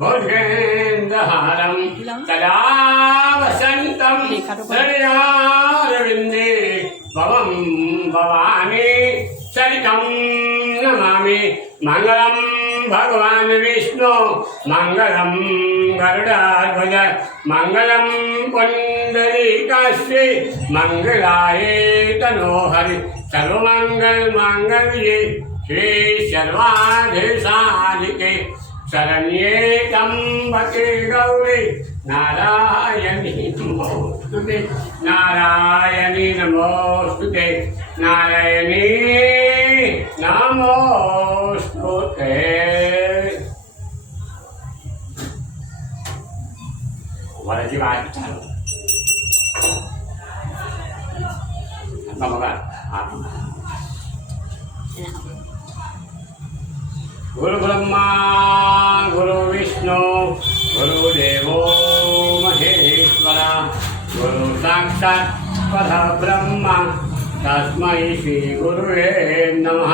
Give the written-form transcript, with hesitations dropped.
भुजगेन्द्रहारं सदा वसन्तं हृदयारविन्दे भवं भवानी सरितं नमामि। मङ्गलं भगवान् विष्णु मङ्गलं गरुडाध्वज मङ्गलं पुण्डरीकाक्षि मङ्गलाय तनोहरि सर्वमङ्गलमाङ्गल्ये श्री सर्वाधिसाधिके शरण्ये त्र्यम्बके गौरी नारायणी नमोस्तुते नारायणी नमोस्तुते नारायणी नमोस्तुते। वाला जी बात चालू नमस्कार। गुरु ब्रह्मा गुरु विष्णु गुरुदेवो महेश्वरा गुरु साक्षात् परब्रह्म तस्मै श्री गुरुवे नमः।